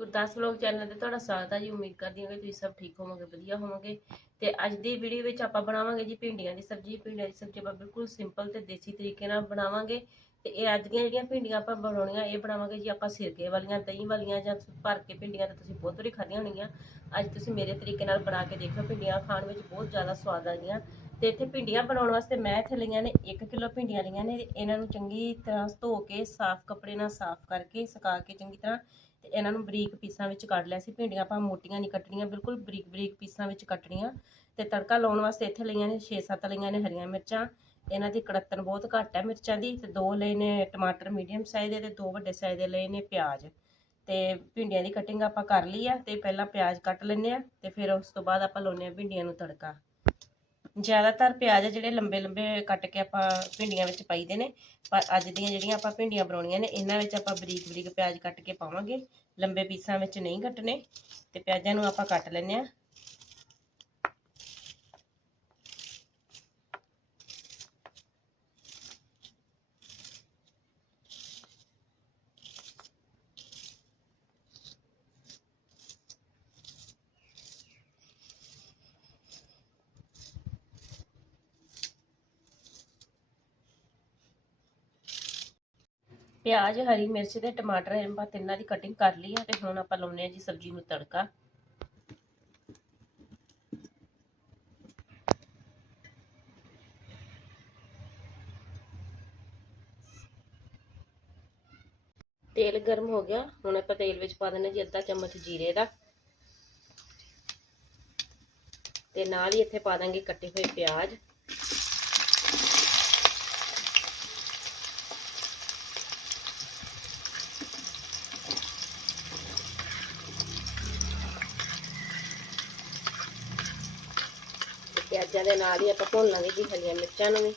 Gurdas vlog channel ਤੇ ਤੁਹਾਡਾ ਸਵਾਗਤ ਹੈ ਜੀ, ਉਮੀਦ ਕਰਦੀ ਹਾਂ ਕਿ ਤੁਸੀਂ ਸਭ ਠੀਕ ਹੋਵੋਗੇ, ਵਧੀਆ ਹੋਵੋਗੇ। ਤੇ ਅੱਜ ਦੀ ਵੀਡੀਓ ਵਿੱਚ ਆਪਾਂ ਬਣਾਵਾਂਗੇ ਜੀ ਭਿੰਡੀਆਂ ਦੀ ਸਬਜ਼ੀ। ਭਿੰਡੀਆਂ ਦੀ ਸਬਜ਼ੀ ਆਪਾਂ ਬਿਲਕੁਲ ਸਿੰਪਲ ਤੇ ਦੇਸੀ ਤਰੀਕੇ ਨਾਲ ਬਣਾਵਾਂਗੇ। ਤੇ ਇਹ ਅੱਜ ਦੀਆਂ ਜਿਹੜੀਆਂ ਭਿੰਡੀਆਂ ਆਪਾਂ ਬਣਾਉਣੀਆਂ, ਇਹ ਬਣਾਵਾਂਗੇ ਜੀ ਆਪਾਂ ਸਿਰਕੇ ਵਾਲੀਆਂ, ਦਹੀਂ ਵਾਲੀਆਂ ਜਾਂ ਭਰ ਕੇ ਭਿੰਡੀਆਂ ਤਾਂ ਤੁਸੀਂ ਬਹੁਤ ਵਾਰੀ ਖਾਧੀਆਂ ਹੋਣਗੀਆਂ। ਅੱਜ ਤੁਸੀਂ ਮੇਰੇ ਤਰੀਕੇ ਨਾਲ ਬਣਾ ਕੇ ਦੇਖੋ ਭਿੰਡੀਆਂ ਖਾਣ ਵਿੱਚ ਬਹੁਤ ਜ਼ਿਆਦਾ ਸਵਾਦ ਆਉਂਦੀਆਂ। ਤੇ ਇੱਥੇ ਭਿੰਡੀਆਂ ਬਣਾਉਣ ਵਾਸਤੇ ਮੈਂ ਇੱਥੇ ਲਈਆਂ ਨੇ 1 ਕਿਲੋ ਭਿੰਡੀਆਂ ਲਈਆਂ ਨੇ। ਇਹਨਾਂ ਨੂੰ ਚੰਗੀ ਤਰ੍ਹਾਂ ਧੋ ਕੇ, ਸਾਫ਼ ਕੱਪੜੇ ਨਾਲ ਸਾਫ਼ ਕਰਕੇ, ਸੁਕਾ ਕੇ ਚੰਗੀ ਤਰ੍ਹਾਂ ਤੇ ਇਹਨਾਂ ਨੂੰ ਬਰੀਕ ਪੀਸਾਂ ਵਿੱਚ ਕੱਟ ਲਿਆ ਸੀ, ਭਿੰਡੀਆਂ ਆਪਾਂ ਮੋਟੀਆਂ ਨਹੀਂ ਕੱਟਣੀਆਂ, ਬਿਲਕੁਲ ਬਰੀਕ ਬਰੀਕ ਪੀਸਾਂ ਵਿੱਚ ਕੱਟਣੀਆਂ ਤੇ ਤੜਕਾ ਲਾਉਣ ਵਾਸਤੇ ਇੱਥੇ ਲਈਆਂ ਨੇ 6-7 ਲਈਆਂ ਨੇ ਹਰੀਆਂ ਮਿਰਚਾਂ, ਇਹਨਾਂ ਦੀ ਕੜਤਨ ਬਹੁਤ ਘੱਟ ਹੈ ਮਿਰਚਾਂ ਦੀ ਤੇ ਦੋ ਲਏ ਨੇ ਟਮਾਟਰ ਮੀਡੀਅਮ ਸਾਈਜ਼ ਦੇ ਤੇ ਦੋ ਵੱਡੇ ਸਾਈਜ਼ ਦੇ ਲਏ ਨੇ ਪਿਆਜ਼ ਤੇ ਭਿੰਡੀਆਂ ਦੀ ਕਟਿੰਗ ਆਪਾਂ ਕਰ ਲਈ ਆ ਤੇ ਪਹਿਲਾਂ ਪਿਆਜ਼ ਕੱਟ ਲੈਂਦੇ ਆ ਤੇ ਫਿਰ ਉਸ ਤੋਂ ਬਾਅਦ ਆਪਾਂ ਲਾਉਂਦੇ ਆ ਭਿੰਡੀਆਂ ਨੂੰ ਤੜਕਾ। ਜ਼ਿਆਦਾਤਰ ਪਿਆਜ਼ ਜਿਹੜੇ ਲੰਬੇ ਲੰਬੇ ਕੱਟ ਕੇ ਆਪਾਂ ਭਿੰਡੀਆਂ ਵਿੱਚ ਪਾਈਦੇ ਨੇ, ਪਰ ਅੱਜ ਦੀਆਂ ਜਿਹੜੀਆਂ ਆਪਾਂ ਭਿੰਡੀਆਂ ਬਣਾਉਣੀਆਂ ਨੇ, ਇਹਨਾਂ ਵਿੱਚ ਆਪਾਂ ਬਰੀਕ ਬਰੀਕ ਪਿਆਜ਼ ਕੱਟ ਕੇ ਪਾਵਾਂਗੇ। ਲੰਬੇ ਪੀਸਾਂ ਵਿੱਚ ਨਹੀਂ ਕੱਟਣੇ ਤੇ ਪਿਆਜ਼ਾਂ ਨੂੰ ਆਪਾਂ ਕੱਟ ਲੈਂਦੇ ਆ ਪਿਆਜ਼, ਹਰੀ ਮਿਰਚ ਤੇ ਟਮਾਟਰ ਆਪਾਂ ਤਿੰਨਾਂ ਦੀ ਕਟਿੰਗ ਕਰ ਲਈ ਹੈ ਤੇ ਹੁਣ ਆਪਾਂ ਲਾਉਨੇ ਆ ਜੀ ਸਬਜ਼ੀ ਨੂੰ ਤੜਕਾ। ਤੇਲ ਗਰਮ ਹੋ ਗਿਆ, ਹੁਣ ਆਪਾਂ ਤੇਲ ਵਿੱਚ ਪਾ ਦਿੰਦੇ ਜੀ ਅੱਧਾ ਚਮਚ ਜੀਰੇ ਦਾ। ਤੇ ਨਾਲ ਹੀ ਇੱਥੇ ਪਾ ਦਾਂਗੇ ਕੱਟੇ ਹੋਏ ਪਿਆਜ਼। ਪਿਆਜ਼ਾਂ ਦੇ ਨਾਲ ਹੀ ਆਪਾਂ ਭੁੰਨ ਲਾਂਗੇ ਜੀ ਹਰੀਆਂ ਮਿਰਚਾਂ ਨੂੰ ਵੀ।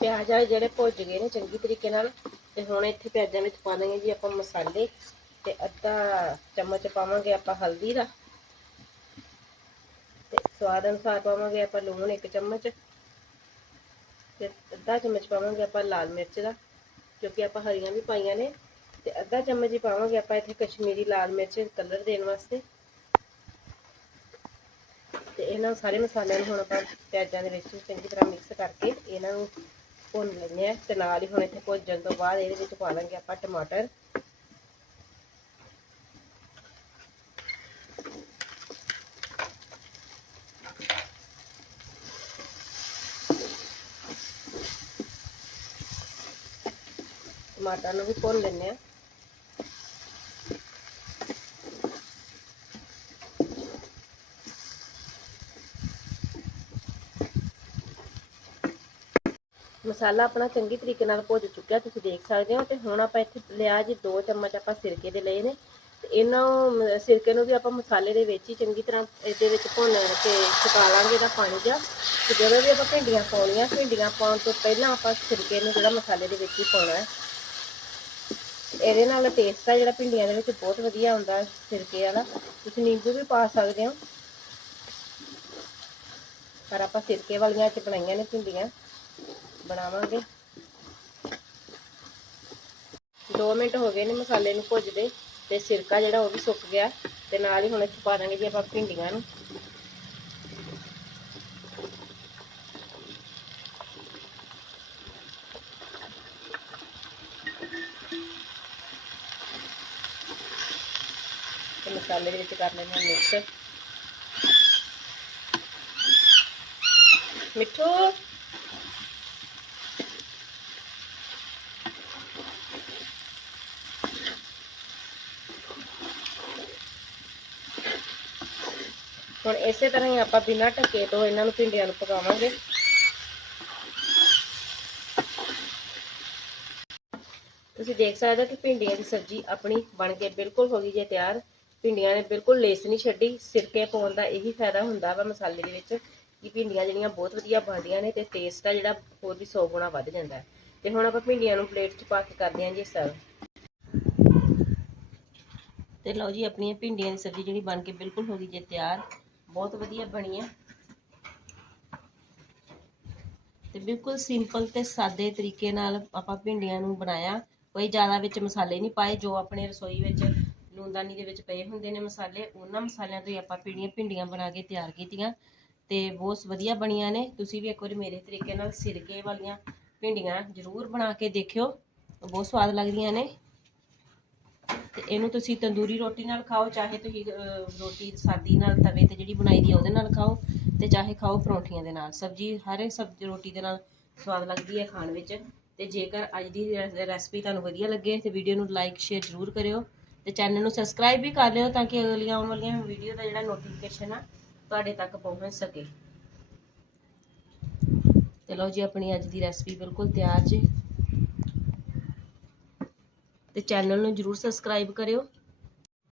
ਪਿਆਜ਼ ਆ ਜਿਹੜੇ ਭੁੱਜ ਗਏ ਨੇ ਚੰਗੀ ਤਰੀਕੇ ਨਾਲ। ਤੇ ਹੁਣ ਇੱਥੇ ਪਿਆਜ਼ਾਂ ਵਿੱਚ ਪਾ ਦਾਂਗੇ ਜੀ ਆਪਾਂ ਮਸਾਲੇ ਤੇ ਅੱਧਾ ਚਮਚ ਪਾਵਾਂਗੇ ਆਪਾਂ ਹਲਦੀ ਦਾ। ਤੇ ਸਵਾਦ ਅਨੁਸਾਰ ਪਾਵਾਂਗੇ ਆਪਾਂ ਲੂਣ ਇੱਕ ਚਮਚ ਤੇ ਅੱਧਾ ਚਮਚ ਪਾਵਾਂਗੇ ਆਪਾਂ ਲਾਲ ਮਿਰਚ ਦਾ ਕਿਉਂਕਿ ਆਪਾਂ ਹਰੀਆਂ ਵੀ ਪਾਈਆਂ ਨੇ। ਤੇ ਅੱਧਾ ਚਮਚ ਹੀ ਪਾਵਾਂਗੇ ਆਪਾਂ ਇੱਥੇ ਕਸ਼ਮੀਰੀ ਲਾਲ ਮਿਰਚ ਕਲਰ ਦੇਣ ਵਾਸਤੇ। ਤੇ ਇਹਨਾਂ ਸਾਰੇ ਮਸਾਲਿਆਂ ਨੂੰ ਹੁਣ ਆਪਾਂ ਪਿਆਜ਼ਾਂ ਦੇ ਵਿੱਚ ਚੰਗੀ ਤਰ੍ਹਾਂ ਮਿਕਸ ਕਰਕੇ ਇਹਨਾਂ ਨੂੰ ਭੁੰਨ ਲੈਂਦੇ ਆ ਤੇ ਨਾਲ ਹੀ ਹੁਣ ਇੱਥੇ ਭੁੱਜਣ ਤੋਂ ਬਾਅਦ ਇਹਦੇ ਵਿੱਚ ਪਾ ਦਾਂਗੇ ਆਪਾਂ ਟਮਾਟਰ। ਟਮਾਟਰ ਨੂੰ ਵੀ ਭੁੰਨ ਲੈਂਦੇ ਆ ਮਸਾਲਾ ਆਪਣਾ ਚੰਗੀ ਤਰੀਕੇ ਨਾਲ ਭੁੱਜ ਚੁੱਕਿਆ, ਤੁਸੀਂ ਦੇਖ ਸਕਦੇ ਹੋ ਤੇ ਹੁਣ ਆਪਾਂ ਇੱਥੇ ਲਿਆ ਜੀ 2 ਚਮਚ ਆਪਾਂ ਸਿਰਕੇ ਦੇ ਲਏ ਨੇ। ਤੇ ਇਹਨਾਂ ਸਿਰਕੇ ਨੂੰ ਵੀ ਆਪਾਂ ਮਸਾਲੇ ਦੇ ਵਿੱਚ ਹੀ ਚੰਗੀ ਤਰ੍ਹਾਂ ਇਹਦੇ ਵਿੱਚ ਭੁੰਨ ਕੇ ਸੁਕਾ ਲਾਂਗੇ ਇਹਦਾ ਪਾਣੀ ਜਾ ਤੇ ਜਦੋਂ ਵੀ ਆਪਾਂ ਭਿੰਡੀਆਂ ਪਾਉਣੀਆਂ, ਭਿੰਡੀਆਂ ਪਾਉਣ ਤੋਂ ਪਹਿਲਾਂ ਆਪਾਂ ਸਿਰਕੇ ਨੂੰ ਜਿਹੜਾ ਮਸਾਲੇ ਦੇ ਵਿੱਚ ਹੀ ਪਾਉਣਾ ਹੈ। ਇਹਦੇ ਨਾਲ ਟੇਸਟ ਆ ਜਿਹੜਾ ਭਿੰਡੀਆਂ ਦੇ ਵਿੱਚ ਬਹੁਤ ਵਧੀਆ ਹੁੰਦਾ ਸਿਰਕੇ ਵਾਲਾ। ਤੁਸੀਂ ਨਿੰਬੂ ਵੀ ਪਾ ਸਕਦੇ ਹੋ। ਪਰ ਆਪਾਂ ਸਿਰਕੇ ਵਾਲੀਆਂ ਚ ਬਣਾਈਆਂ ਨੇ ਭਿੰਡੀਆਂ। ਬਣਾਵਾਂਗੇ। 2 ਮਿੰਟ ਹੋ ਗਏ ਨੇ ਮਸਾਲੇ ਨੂੰ ਭੁੱਜਦੇ ਤੇ ਸਿਰਕਾ ਜਿਹੜਾ ਉਹ ਵੀ ਸੁੱਕ ਗਿਆ। ਤੇ ਨਾਲ ਹੀ ਹੁਣ ਇੱਥੇ ਪਾ ਦਾਂਗੇ ਜੀ ਆਪਾਂ ਭਿੰਡੀਆਂ ਨੂੰ। ਤੇ ਮਸਾਲੇ ਦੇ ਵਿੱਚ ਕਰ ਲੈਂਦੇ ਹਾਂ ਮਿਕਸ। ਮਿੱਠੂ! ਹੁਣ ਇਸੇ ਤਰ੍ਹਾਂ ਹੀ ਆਪਾਂ ਬਿਨਾਂ ਢੱਕੇ ਤੋਂ ਇਹਨਾਂ ਨੂੰ ਭਿੰਡੀਆਂ ਨੂੰ ਪਕਾਵਾਂਗੇ। ਤੁਸੀਂ ਦੇਖ ਸਕਦੇ ਹੋ ਕਿ ਭਿੰਡੀਆਂ ਦੀ ਸਬਜ਼ੀ ਆਪਣੀ ਬਣ ਕੇ ਬਿਲਕੁਲ ਹੋ ਗਈ ਜੇ ਤਿਆਰ। ਭਿੰਡੀਆਂ ਨੇ ਬਿਲਕੁਲ ਲੇਸ ਨਹੀਂ ਛੱਡੀ, ਸਿਰਕੇ ਪਾਉਣ ਦਾ ਇਹੀ ਫਾਇਦਾ ਹੁੰਦਾ ਵਾ ਮਸਾਲੇ ਦੇ ਵਿੱਚ ਕਿ ਭਿੰਡੀਆਂ ਜਿਹੜੀਆਂ ਬਹੁਤ ਵਧੀਆ ਬਣਦੀਆਂ ਨੇ ਤੇ ਟੇਸਟ ਆ ਜਿਹੜਾ ਹੋਰ ਵੀ 100 ਗੁਣਾ ਵੱਧ ਜਾਂਦਾ ਹੈ। ਤੇ ਹੁਣ ਆਪਾਂ ਭਿੰਡੀਆਂ ਨੂੰ ਪਲੇਟ 'ਚ ਪਾ ਕੇ ਕਰਦੇ ਹਾਂ ਜੀ ਸਰਵ ਤੇ ਲਓ ਜੀ, ਆਪਣੀਆਂ ਭਿੰਡੀਆਂ ਦੀ ਸਬਜ਼ੀ ਜਿਹੜੀ ਬਣ ਕੇ ਬਿਲਕੁਲ ਹੋ ਗਈ ਜੇ ਤਿਆਰ। ਬਹੁਤ ਵਧੀਆ ਬਣੀ ਹੈ। ਤੇ ਬਿਲਕੁਲ ਸਿੰਪਲ ਤੇ ਸਾਦੇ ਤਰੀਕੇ ਨਾਲ ਆਪਾਂ ਭਿੰਡੀਆਂ ਨੂੰ ਬਣਾਇਆ। ਕੋਈ ਜ਼ਿਆਦਾ ਵਿੱਚ ਮਸਾਲੇ ਨਹੀਂ ਪਾਏ, ਜੋ ਆਪਣੇ ਰਸੋਈ ਵਿੱਚ ਲੂੰਦਾਨੀ ਦੇ ਵਿੱਚ ਪਏ ਹੁੰਦੇ ਨੇ ਮਸਾਲੇ, ਉਹਨਾਂ ਮਸਾਲਿਆਂ ਤੋਂ ਹੀ ਆਪਾਂ ਭਿੰਡੀਆਂ ਭਿੰਡੀਆਂ ਬਣਾ ਕੇ ਤਿਆਰ ਕੀਤੀਆਂ। ਤੇ ਬਹੁਤ ਵਧੀਆ ਬਣੀਆਂ ਨੇ। ਤੁਸੀਂ ਵੀ ਇੱਕ ਵਾਰੀ ਮੇਰੇ ਤਰੀਕੇ ਨਾਲ ਸਿਰਕੇ ਵਾਲੀਆਂ ਭਿੰਡੀਆਂ ਜ਼ਰੂਰ ਬਣਾ ਕੇ ਦੇਖਿਓ। ਬਹੁਤ ਸਵਾਦ ਲੱਗਦੀਆਂ ਨੇ। ਤੇ ਇਹਨੂੰ ਤੁਸੀਂ ਤੰਦੂਰੀ ਰੋਟੀ ਨਾਲ ਖਾਓ, ਚਾਹੇ ਤੁਸੀਂ ਰੋਟੀ ਸਾਦੀ ਨਾਲ, ਤਵੇ ਤੇ ਜਿਹੜੀ ਬਣਾਈ ਦੀ ਆ ਉਹਦੇ ਨਾਲ ਖਾਓ ਤੇ ਚਾਹੇ ਖਾਓ ਪਰੌਂਠੀਆਂ ਦੇ ਨਾਲ। ਸਬਜ਼ੀ, ਹਰ ਸਬਜ਼ੀ ਰੋਟੀ ਦੇ ਨਾਲ ਸਵਾਦ ਲੱਗਦੀ ਹੈ ਖਾਣ ਵਿੱਚ ਤੇ ਜੇਕਰ ਅੱਜ ਦੀ ਰੈਸਪੀ ਤੁਹਾਨੂੰ ਵਧੀਆ ਲੱਗੇ ਤੇ ਵੀਡੀਓ ਨੂੰ ਲਾਈਕ, ਸ਼ੇਅਰ ਜ਼ਰੂਰ ਕਰਿਓ ਤੇ ਚੈਨਲ ਨੂੰ ਸਬਸਕ੍ਰਾਈਬ ਵੀ ਕਰ ਲਿਓ ਤਾਂ ਕਿ ਅਗਲੀਆਂ ਆਉਣ ਵਾਲੀਆਂ ਵੀਡੀਓ ਦਾ ਜਿਹੜਾ ਨੋਟੀਫਿਕੇਸ਼ਨ ਆ ਤੁਹਾਡੇ ਤੱਕ ਪਹੁੰਚ ਸਕੇ। ਤੇ ਲਓ ਜੀ, ਆਪਣੀ ਅੱਜ ਦੀ ਰੈਸਪੀ ਬਿਲਕੁਲ ਤਿਆਰ ਜੇ। ਤੇ ਚੈਨਲ ਨੂੰ ਜਰੂਰ ਸਬਸਕ੍ਰਾਈਬ ਕਰਿਓ।